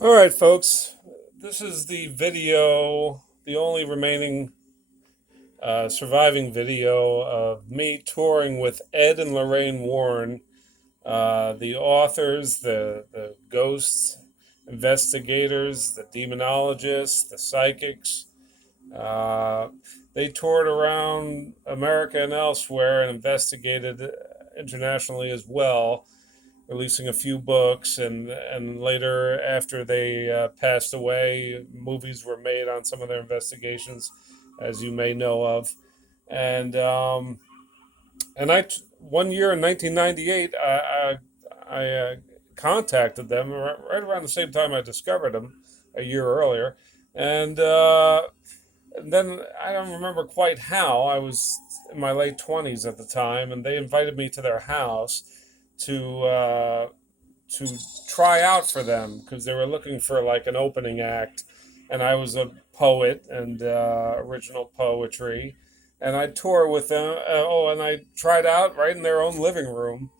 All right, folks. This is the video, the only remaining surviving video of me touring with Ed and Lorraine-Warren, the authors, the ghosts, investigators, the demonologists, the psychics. Uh, they toured around America and elsewhere and investigated internationally as well, releasing a few books, and later, after they passed away, movies were made on some of their investigations, as you may know of. And um, and I one year in 1998, I contacted them right around the same time I discovered them a year earlier, and then I don't remember quite how. I was in my late 20s at the time, and they invited me to their house to to try out for them because they were looking for like an opening act, and I was a poet and original poetry, and I tour with them. And I tried out right in their own living room,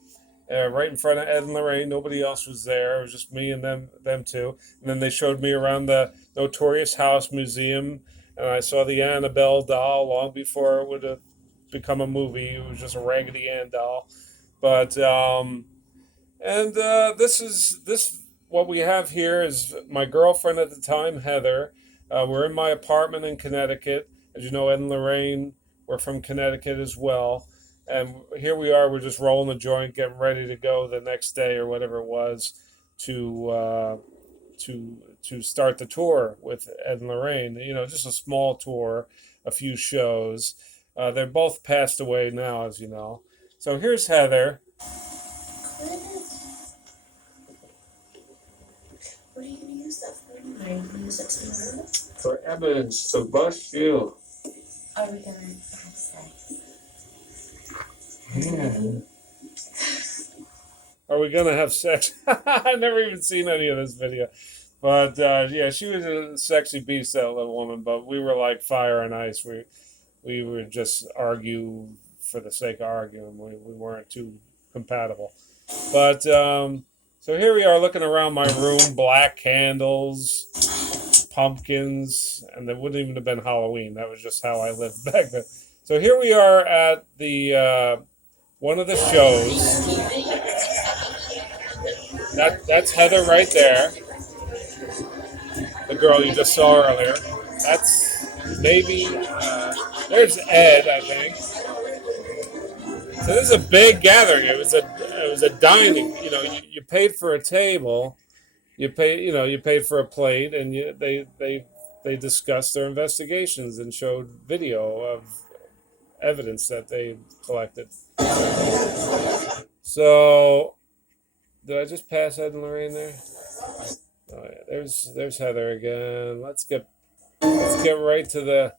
right in front of Ed and Lorraine. Nobody else was there. It was just me and them two. And then they showed me around the Notorious House Museum, and I saw the Annabelle doll long before it would have become a movie. It was just a Raggedy Ann doll, but and this what we have here is my girlfriend at the time, Heather. We're in my apartment in Connecticut. As you know, Ed and Lorraine were from Connecticut as well. And here we are. We're just rolling a joint, getting ready to go the next day or whatever it was to to start the tour with Ed and Lorraine. You know, just a small tour, a few shows. They're both passed away now, as you know. So here's Heather. What are you going to use that for? Are you going to use it tomorrow? For evidence to bust you. Are we going to have sex? Yeah. Are we gonna have sex? I've never even seen any of this video, but yeah, she was a sexy beast, that little woman. But we were like fire and ice. We would just argue for the sake of arguing. We weren't too compatible. But so here we are looking around my room, black candles, pumpkins, and it wouldn't even have been Halloween. That was just how I lived back then. So here we are at the one of the shows. That's Heather right there, the girl you just saw earlier. That's maybe there's Ed, I think. So this is a big gathering. It was a dining. You know, you paid for a table, you paid for a plate, and they discussed their investigations and showed video of evidence that they collected. So did I just pass Ed and Lorraine there? Oh yeah, there's Heather again. Let's get right to the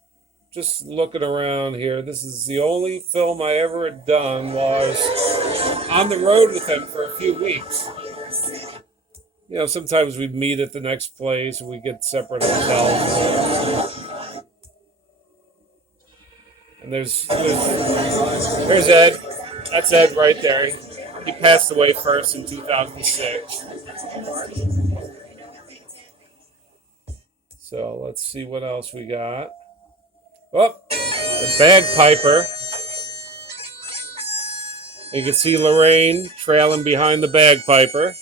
just looking around here. This is the only film I ever had done while I was on the road with them for a few weeks. You know, sometimes we'd meet at the next place and we get separate hotels. And there's Ed. That's Ed right there. He passed away first in 2006. So let's see what else we got. Oh, the bagpiper. You can see Lorraine trailing behind the bagpiper.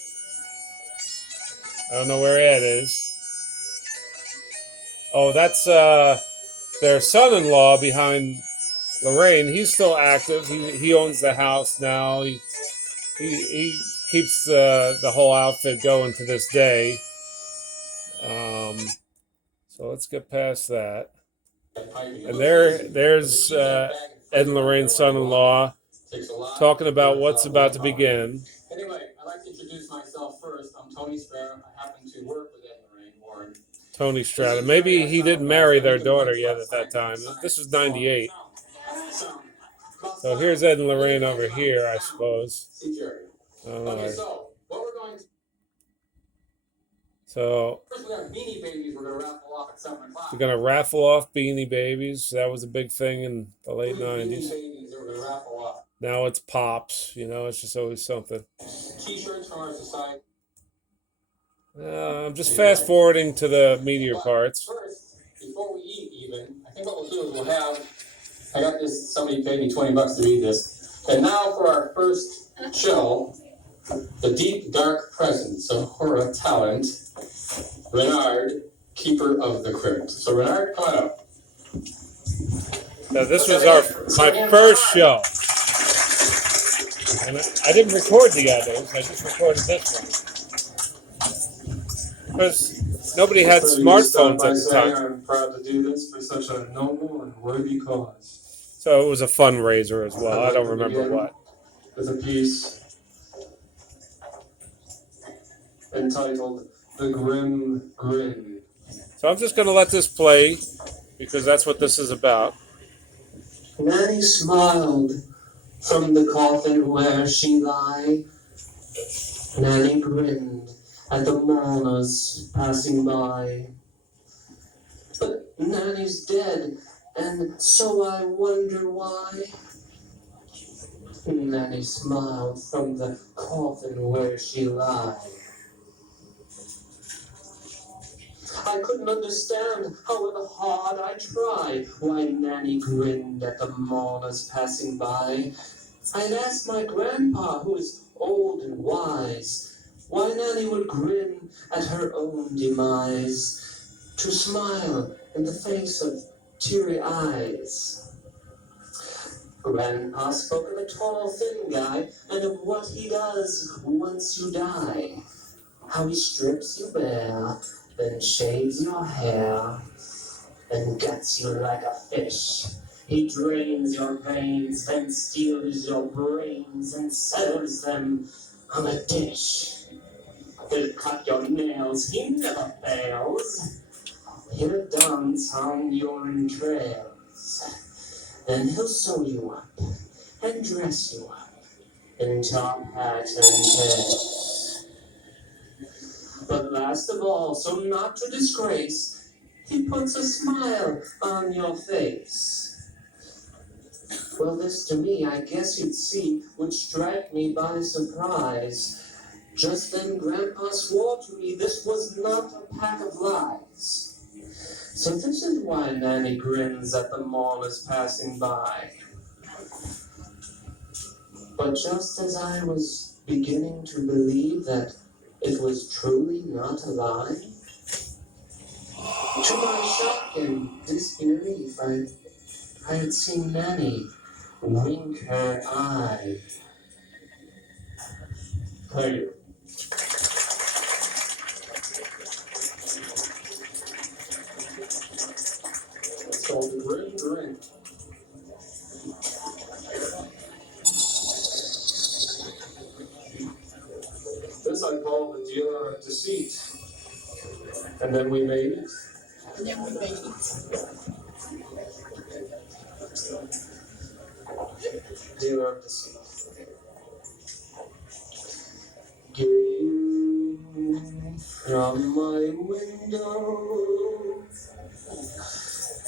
I don't know where Ed is. Oh, that's their son-in-law behind Lorraine. He's still active. He owns the house now. He keeps the whole outfit going to this day. Um, so let's get past that. And there's Ed and Lorraine's son-in-law talking about what's about to begin. Anyway, I'd like to introduce myself first. I'm Tony Sparrow. I happen to work with Ed and Lorraine-Warren. Tony Strata. Maybe he didn't marry their daughter yet at that time. This was 98. So here's Ed and Lorraine over here, I suppose. I don't know. Okay, so what we're going to. So First, we got Beanie Babies. We're going to raffle off at 7 o'clock. we're gonna raffle off Beanie Babies. That was a big thing in the late '90s. Beanie Babies that we're going to raffle off. Now it's Pops. You know, it's just always something. T-shirts from our society. I'm just fast forwarding to the meteor But parts. first, before we eat even, I think what we'll do is we'll have, I got this, somebody paid me $20 to read this. And now for our first show, The Deep Dark Presence of Horror Talent, Renard, Keeper of the Crypt. So Renard, come on up. So this was my first show. And I didn't record the others, I just recorded this one. Because nobody had smartphones at the time. I'm proud to do this for such a noble and worthy cause. So it was a fundraiser as well. I don't remember what. With a piece entitled The Grim Grin. So I'm just going to let this play because that's what this is about. Nanny smiled from the coffin where she lay. Nanny grinned at the mourners passing by. But Nanny's dead, and so I wonder why. Nanny smiled from the coffin where she lay. I couldn't understand, however hard I tried, why Nanny grinned at the mourners passing by. I'd asked my grandpa, who is old and wise, why Nanny would grin at her own demise, to smile in the face of teary eyes. Grandpa spoke of a tall, thin guy, and of what he does once you die. How he strips you bare, then shaves your hair, and guts you like a fish. He drains your veins, then steals your brains, and settles them on a dish. He'll cut your nails, he never fails. He'll dance on your entrails. Then he'll sew you up, and dress you up, in top hat and tails. But last of all, so not to disgrace, he puts a smile on your face. Well, this to me, I guess you'd see, would strike me by surprise. Just then Grandpa swore to me this was not a pack of lies. So this is why Nanny grins at the mourners passing by. But just as I was beginning to believe that it was truly not a lie, to my shock and disbelief, I had seen Nanny wink her eye. Thank you. It's called the Grim Grin. This I call the dealer of deceit. And then we made it. Dealer of deceit. Gazing from my window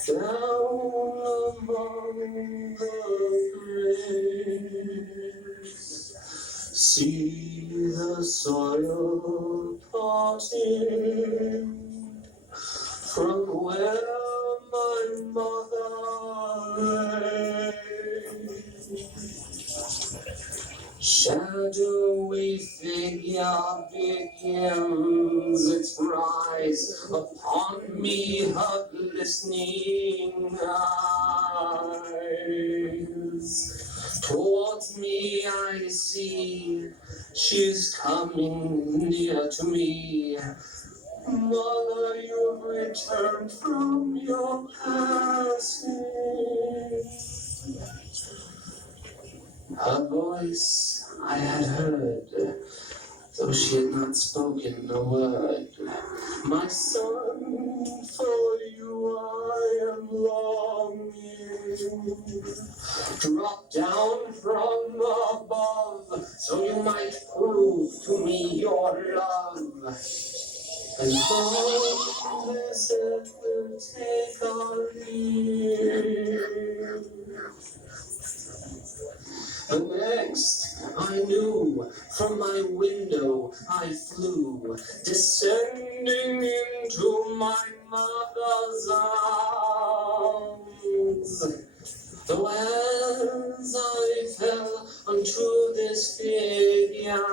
down among the graves, see the soil parting from where my mother lay. Shadowy figure begins its rise upon me, her glistening eyes. Towards me I see she's coming near to me. Mother, you've returned from your passing. Her voice I had heard, though she had not spoken a word. My son, for you I am longing. Drop down from above, so you might prove to me your love. And from this earth will take our leave. The next I knew, from my window I flew, descending into my mother's arms. Though as I fell unto this figure,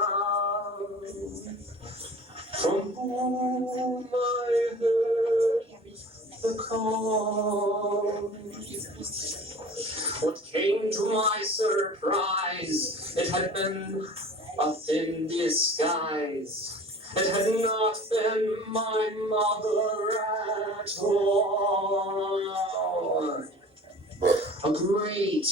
from whom I heard the call, what came to my surprise, it had been a thin disguise. It had not been my mother at all. A great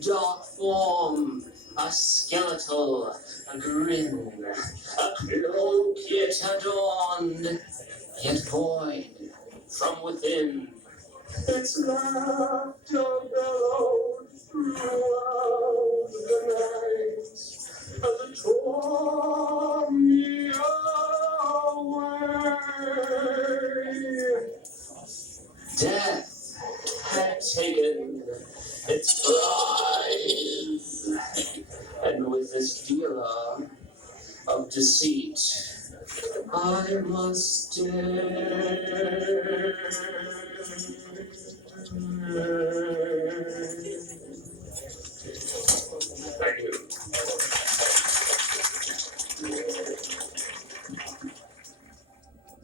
dark form, a skeletal, a grin, a cloak it adorned, yet void from within. Its laughter bellowed throughout the night as it tore me away. Death had taken its prize, and with this dealer of deceit, I must dare. Thank you.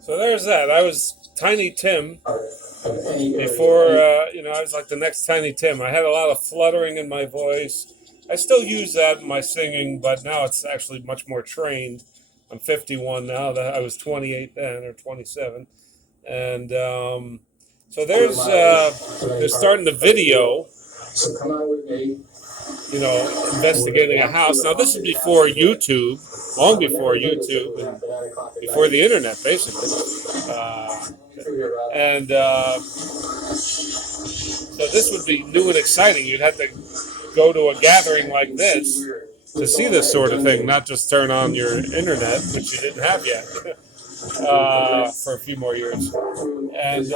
So there's that. I was Tiny Tim before, I was like the next Tiny Tim. I had a lot of fluttering in my voice. I still use that in my singing, but now it's actually much more trained. I'm 51 now. That I was 28 then, or 27. And so they're starting the video, So come on with me. investigating a house. Now, this is before YouTube, long before YouTube, and before the internet, basically. So this would be new and exciting. You'd have to go to a gathering like this to see this sort of thing, not just turn on your internet, which you didn't have yet, for a few more years. And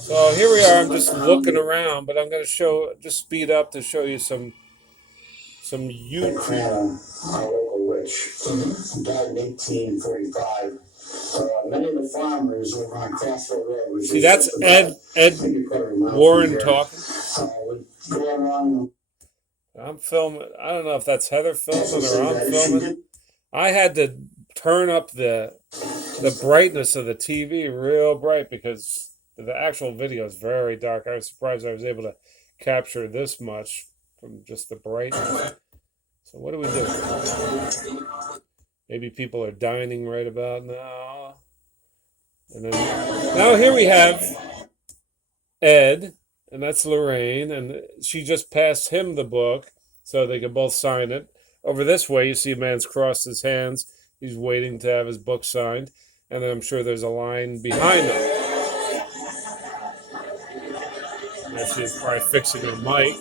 so here we are. I'm just looking around, but I'm going to just speed up to show you some YouTube. Our local witch died in 1845. Many of the farmers over on Crossroad Road, which See, that's Ed Warren talking. would go around. I'm filming. I don't know if that's Heather filming or I'm filming. I had to turn up the brightness of the TV real bright because the actual video is very dark. I was surprised I was able to capture this much from just the brightness. So what do we do? Maybe people are dining right about now. And then now here we have Ed, and that's Lorraine, and she just passed him the book so they can both sign it. Over this way, you see a man's crossed his hands. He's waiting to have his book signed, and then I'm sure there's a line behind him. And she's probably fixing her mic.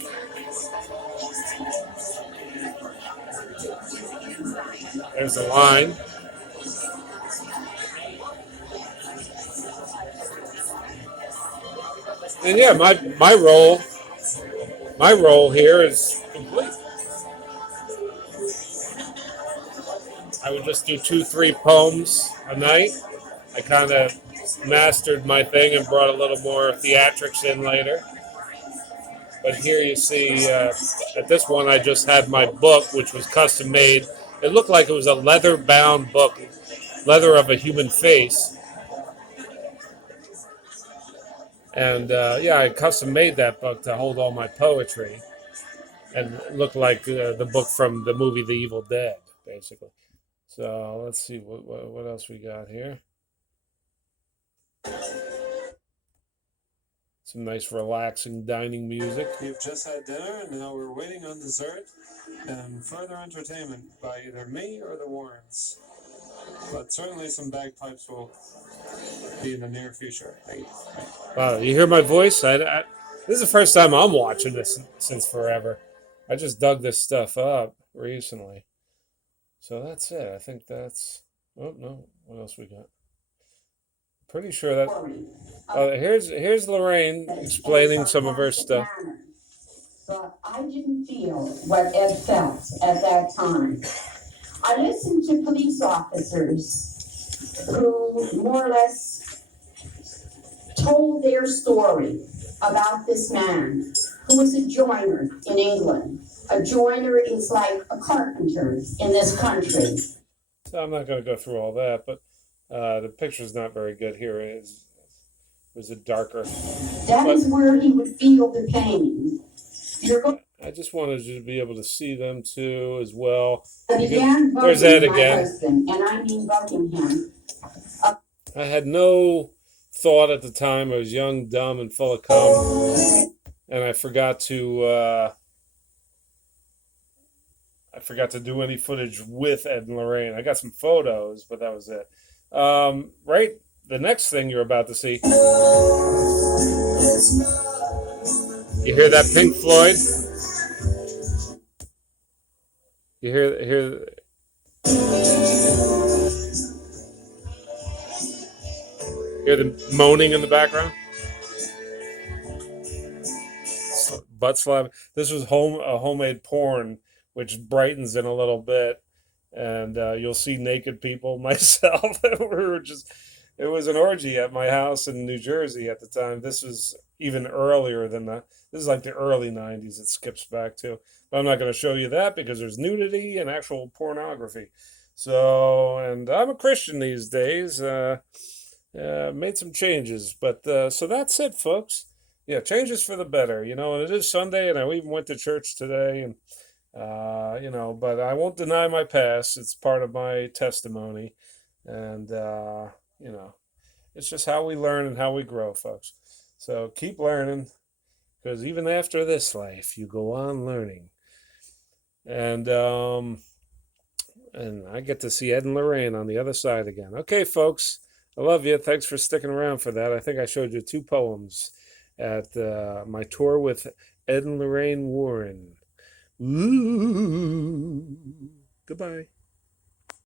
There's the line. And yeah, my role here is complete. I would just do 2-3 poems a night. I kind of mastered my thing and brought a little more theatrics in later. But here you see, at this one, I just had my book, which was custom made. It looked like it was a leather-bound book, leather of a human face. And I custom made that book to hold all my poetry. And it looked like the book from the movie The Evil Dead, basically. So let's see what else we got here. Some nice relaxing dining music. We've just had dinner and now we're waiting on dessert and further entertainment by either me or the Warrens. But certainly some bagpipes will be in the near future. Wow, you hear my voice? This is the first time I'm watching this since forever. I just dug this stuff up recently. So that's it. I think that's... Oh, no. What else we got? Pretty sure that... here's Lorraine explaining some of her stuff. but I didn't feel what Ed felt at that time. I listened to police officers who more or less told their story about this man who was a joiner in England. A joiner is like a carpenter in this country. So I'm not going to go through all that, but the picture's not very good here. It was a darker. That is where he would feel the pain. I just wanted you to be able to see them too as well. I began There's bugging Ed my again. husband, and I mean bugging him. I had no thought at the time. I was young, dumb, and full of cum, and I forgot to do any footage with Ed and Lorraine. I got some photos, but that was it. Right, the next thing you're about to see. You hear that Pink Floyd? You hear the moaning in the background? Butt slap. This was a homemade porn, which brightens in a little bit, and you'll see naked people. Myself, it was an orgy at my house in New Jersey at the time. This was even earlier than that. This is like the early '90s. It skips back to, but I'm not going to show you that because there's nudity and actual pornography. So, and I'm a Christian these days. Made some changes, but so that's it, folks. Yeah, changes for the better, and it is Sunday, and I even went to church today, and but I won't deny my past. It's part of my testimony, and it's just how we learn and how we grow, folks. So keep learning, because even after this life, you go on learning, and I get to see Ed and Lorraine on the other side again. Okay, folks, I love you. Thanks for sticking around for that. I think I showed you 2 poems at my tour with Ed and Lorraine-Warren. Ooh. Goodbye.